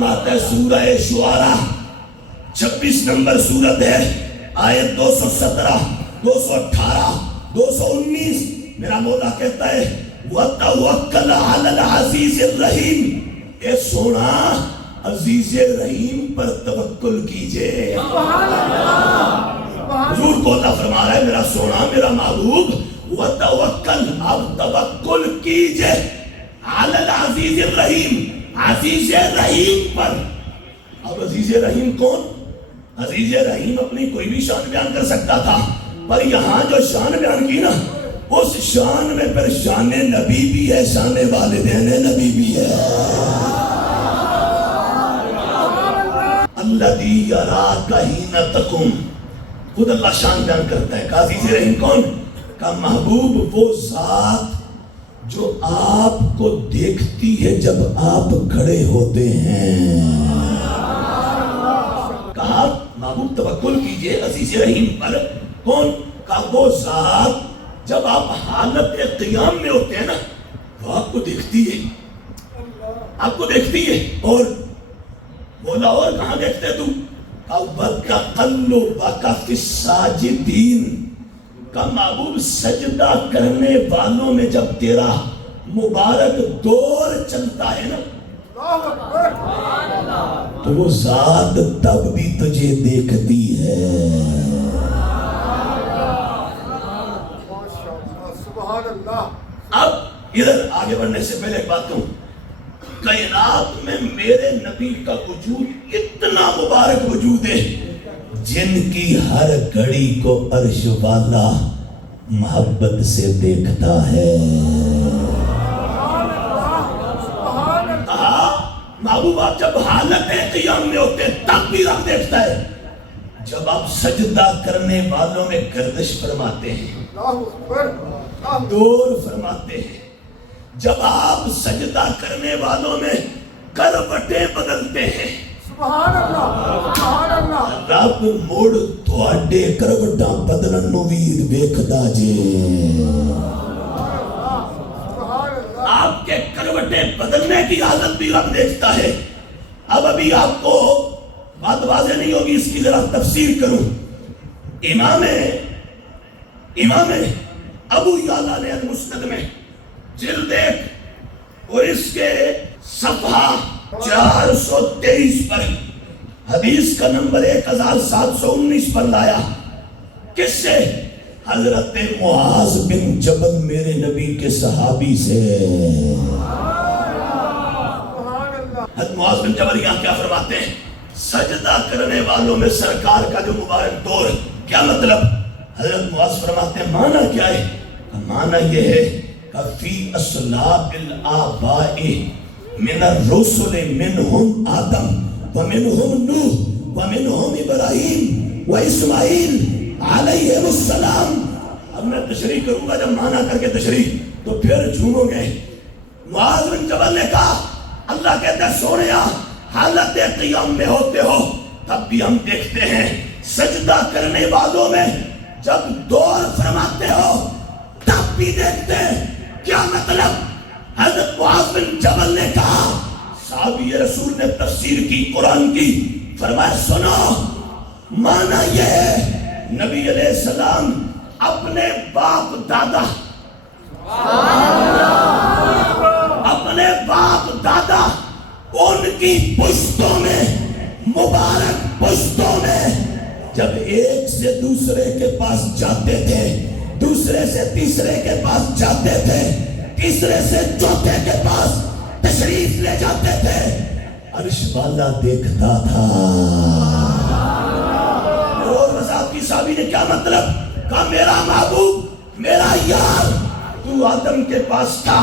فرماتا ہے سورہ شعراء 26 نمبر سورت ہے، آیت 217 218 219، میرا مولا کہتا ہے وَتَوَكَّلْ عَلَى الْعَزِيزِ الرَّحِيمِ، اے سونا عزیز رحیم پر توکل کیجئے۔ حضور کو اللہ فرما رہا ہے میرا سونا میرا محبوب وَتَوَكَّلْ، اب توکل کیجئے عَلَى الْعَزِيزِ الرَّحِيمِ، عزیز رحیم پر۔ اب عزیز رحیم کون؟ عزیز رحیم اپنی کوئی بھی شان بیان کر سکتا تھا، پر یہاں جو شان بیان کی نا اس شان میں پھر شان نبی بھی ہے، شان والدین نبی بھی ہے۔ الذی یراک حین تقوم، خود اللہ شان بیان کرتا ہے کہ عزیز رحیم کون؟ کہ محبوب وہ ذات جو آپ کو دیکھتی ہے جب آپ کھڑے ہوتے ہیں۔ کہا محبوب توکل کیجئے عزیز رحیم پر، کون؟ کہ وہ ذات جب آپ حالت قیام میں ہوتے ہیں نا وہ آپ کو دیکھتی ہے، آپ کو دیکھتی ہے۔ اور بولا اور کہاں دیکھتے تو؟ وَتَقَلُّبَكَ فِي السَّاجِدِينَ، کا محبوب سجدہ کرنے والوں میں جب تیرا مبارک دور چلتا ہے نا تو وہ ذات تب بھی تجھے دیکھتی ہے۔ اب ادھر آگے بڑھنے سے پہلے ایک بات کہوں، کائنات میں میرے نبی کا وجود اتنا مبارک وجود ہے جن کی ہر گھڑی کو عرش والا محبت سے دیکھتا ہے۔ محبوب آپ جب حالت قیام میں ہوتے تب بھی رب دیکھتا ہے، جب آپ سجدہ کرنے والوں میں گردش فرماتے ہیں، دور فرماتے ہیں، جب آپ سجدہ کرنے والوں میں کروٹیں بدلتے ہیں، سبحان اللہ سبحان اللہ، رب موڑ تواڈے کروٹاں بدلن نو وی ویکھدا جے۔ آپ کے کروٹیں بدلنے کی حالت بھی رب دیکھتا ہے۔ اب ابھی آپ کو بات واضح نہیں ہوگی، اس کی ذرا تفسیر کروں۔ امام ابو یعلا نے المسند میں جلد 1 اور اس کے صفحہ 423 پر حدیث کا نمبر 1719 پر لایا، کس سے؟ حضرت معاذ بن جبل میرے نبی کے صحابی سے۔ حضرت معاذ بن جبل یہاں کیا فرماتے ہیں؟ سجدہ کرنے والوں میں سرکار کا جو مبارک دور، کیا مطلب؟ حضرت معاذ فرماتے ہیں معنی کیا ہے؟ معنی یہ ہے کہ فی اصلاب الآباء من الرسل منہم آدم ومنہم نوح ومنہم ابراہیم واسماعیل علیہ السلام۔ اب میں تشریح کروں گا، جب معنی کر کے تشریح تو پھر جھومو گے۔ معاذ بن جبل نے کہا اللہ کہتا ہے سونیا حالت قیام میں ہوتے ہو تب بھی ہم دیکھتے ہیں، سجدہ کرنے والوں میں جب دور فرماتے ہو تب بھی دیکھتے ہیں۔ کیا مطلب؟ حضرت معاذ بن جبل نے کہا، صحابی رسول نے تفسیر کی قرآن کی، فرمایا سنو معنی یہ ہے نبی علیہ السلام اپنے باپ دادا ان کی پشتوں میں، مبارک پشتوں میں جب ایک سے دوسرے کے پاس جاتے تھے، دوسرے سے تیسرے کے پاس جاتے تھے، تیسرے سے چوتھے کے پاس تشریف لے جاتے تھے، عرش والا دیکھتا تھا۔ اور مذہب کی صحابی نے کیا مطلب کہا؟ میرا محبوب میرا یار تو آدم کے پاس تھا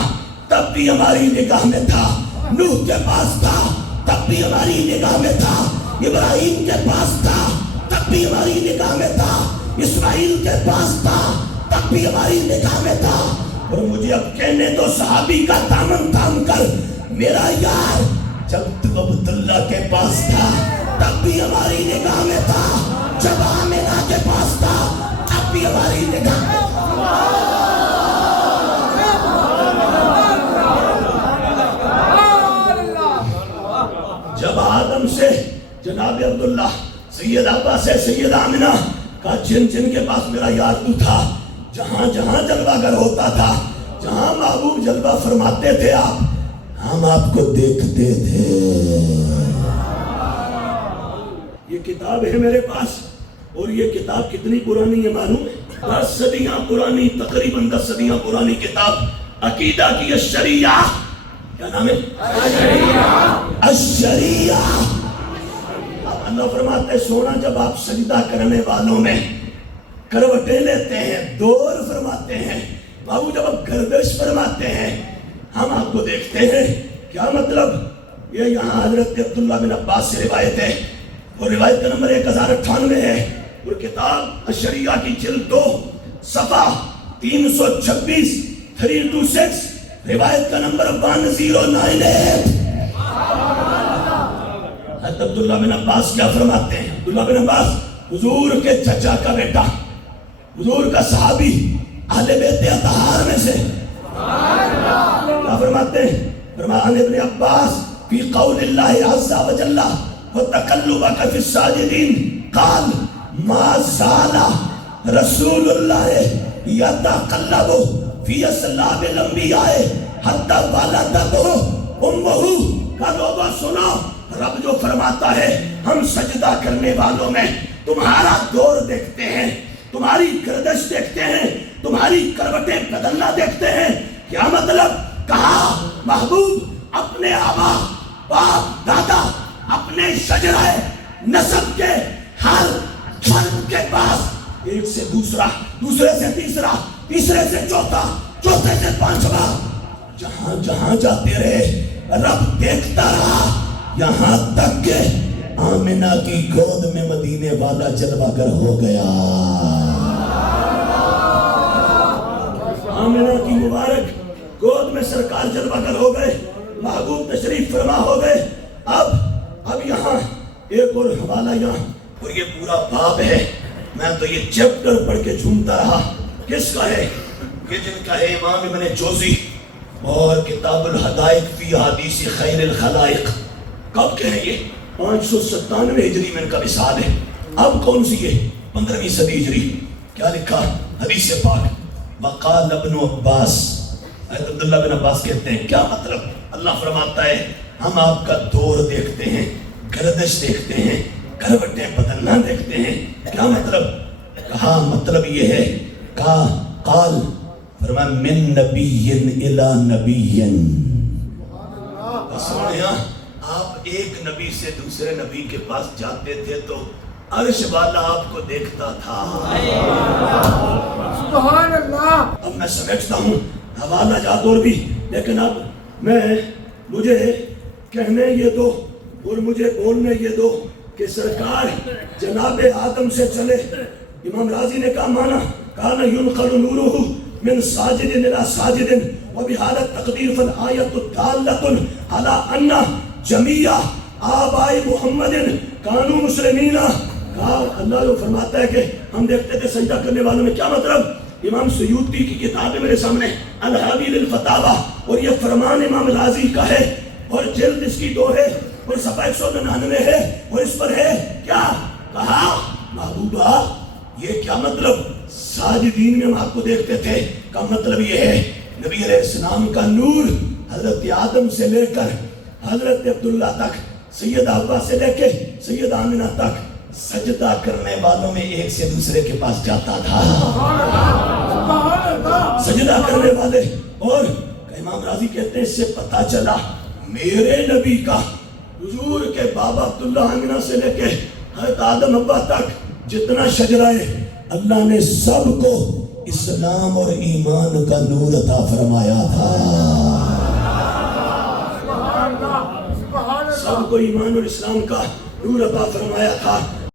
تب بھی ہماری نگاہ میں تھا، نوح کے پاس تھا تب بھی ہماری نگاہ میں تھا، ابراہیم کے پاس تھا تب بھی ہماری نگاہ میں تھا، اسماعیل کے پاس تھا تب بھی ہماری نگاہ میں تھا۔ اور مجھے اب کہنے دو صحابی کا دامن تھام کر، میرا یار جب تو عبداللہ کے پاس تھا تب بھی ہماری نگاہ میں تھا، جب آمنہ کے پاس تھا تب بھی ہماری نگاہ میں تھا۔ جب آدم سے جناب عبداللہ، سید عباس سے سید آمنہ کا جن کے پاس میرا یار تو تھا، جہاں جہاں جلوہ گر ہوتا تھا، جہاں محبوب جلوہ فرماتے تھے آپ، ہم آپ کو دیکھتے تھے۔ یہ کتاب ہے میرے پاس، اور یہ کتاب کتنی پرانی ہے معلوم ہے؟ 10 صدیاں پرانی، تقریباً 10 صدیاں پرانی کتاب عقیدہ کی الشریعہ۔ کیا نام ہے؟ الشریعہ۔ اللہ فرماتے ہیں سونا جب آپ سجدہ کرنے والوں میں کروٹیں لیتے ہیں، دور فرماتے ہیں، بابو جب آپ گردش فرماتے ہیں، ہم آپ کو دیکھتے ہیں۔ کیا مطلب؟ یہ یہاں حضرت عبداللہ بن عباس سے روایت ہے، اور روایت کا نمبر 1098 ہے، اور کتاب الشریعہ کی جلد 2 صفحہ 326 326، روایت کا نمبر 1098۔ حضرت عبداللہ بن عباس کیا فرماتے ہیں؟ عبداللہ بن عباس حضور کے چچا کا بیٹا، حضور کا صحابی، اہل بیت اطہار میں سے، کیا فرماتے ہیں؟ فرماتے ابن عباس فی قول اللہ عز و جل وتقلبک فی الساجدین قال ما زال رسول اللہ یتقلب فی اصلاب الانبیاء حتی ولدتہ امہ۔ کا لوگوں سنا، رب جو فرماتا ہے ہم سجدہ کرنے والوں میں تمہارا دور دیکھتے ہیں، تمہاری گردش دیکھتے ہیں، تمہاری کروٹیں بدلنا دیکھتے ہیں۔ کیا مطلب؟ کہا محبوب اپنے آبا، باپ، دادا، اپنے شجرہ نسب کے ہر فرد کے پاس ایک سے دوسرا، دوسرے سے تیسرا، تیسرے سے چوتھا، چوتھے سے پانچواں، جہاں جہاں جاتے رہے رب دیکھتا رہا، یہاں تک کہ آمنہ کی گود میں مدینے والا جلوہ گر ہو گیا۔ آمنہ کی مبارک گود میں سرکار جلوہ گر ہو گئے، محبوب تشریف فرما ہو گئے۔ اب یہاں ایک اور حوالہ یہاں، اور یہ پورا باب ہے، میں تو یہ چیپٹر پڑھ کے جھومتا رہا۔ کس کا ہے؟ یہ جن کا ہے امام ابن جوزی اور کتاب الحدائق فی حدیث خیر الخلائق۔ کب کے ہیں یہ؟ 597 ہجری میں ان کا وصال ہے۔ اب کون سی ہے؟ 15ویں صدی ہجری۔ کیا لکھا؟ حدیث پاک وقال ابن عباس، حضرت عبداللہ بن عباس کہتے ہیں کیا مطلب؟ اللہ فرماتا ہے ہم آپ کا دور دیکھتے ہیں، گردش دیکھتے ہیں، کروٹیں بدلنا دیکھتے ہیں۔ کیا مطلب؟ کہا مطلب یہ ہے، کہا قال فرمایا من نبی الی نبی۔ سوڑیا آپ ایک نبی سے دوسرے نبی کے پاس جاتے تھے تو عرش والا آپ کو دیکھتا تھا۔ سبحان اللہ۔ اب میں سمجھتا ہوں حوالہ جات اور بھی، لیکن اب مجھے کہنے یہ دو اور مجھے بولنے یہ دو کہ سرکار جناب آدم سے چلے۔ امام راضی نے کہا مانا کانا ينقل نورہ من ساجد الى ساجد وبحالت تقدیر فالآیت دالت علی ان جمیع آبائی محمد کانو مسلمین۔ کہا اللہ جو فرماتا ہے کہ ہم دیکھتے تھے سجدہ کرنے والوں میں۔ کیا مطلب؟ امام سیوطی کی کتاب ہے میرے سامنے الحاوی للفتاوی، اور یہ فرمان امام راضی کا ہے، اور جلد اس کی 2 ہے، اور صفحہ 199 ہے، اور اس پر ہے کیا کہا؟ محبوبہ یہ کیا مطلب؟ ساجدین میں ہم آپ کو دیکھتے تھے کا مطلب یہ ہے نبی علیہ السلام کا نور حضرت آدم سے لے کر حضرت عبداللہ تک، سید عباس سے لے کے سید آمنہ تک سجدہ کرنے والوں میں ایک سے دوسرے کے پاس جاتا تھا۔ سجدہ کرنے والے، اور امام راضی کہتے ہیں اس سے پتہ چلا میرے نبی کا حضور کے بابا عبداللہ آمنہ سے لے کے حضرت آدم ابا تک جتنا شجرہ ہے اللہ نے سب کو اسلام اور ایمان کا نور عطا فرمایا تھا۔ سب کو ایمان اور اسلام کا نور عطا فرمایا تھا۔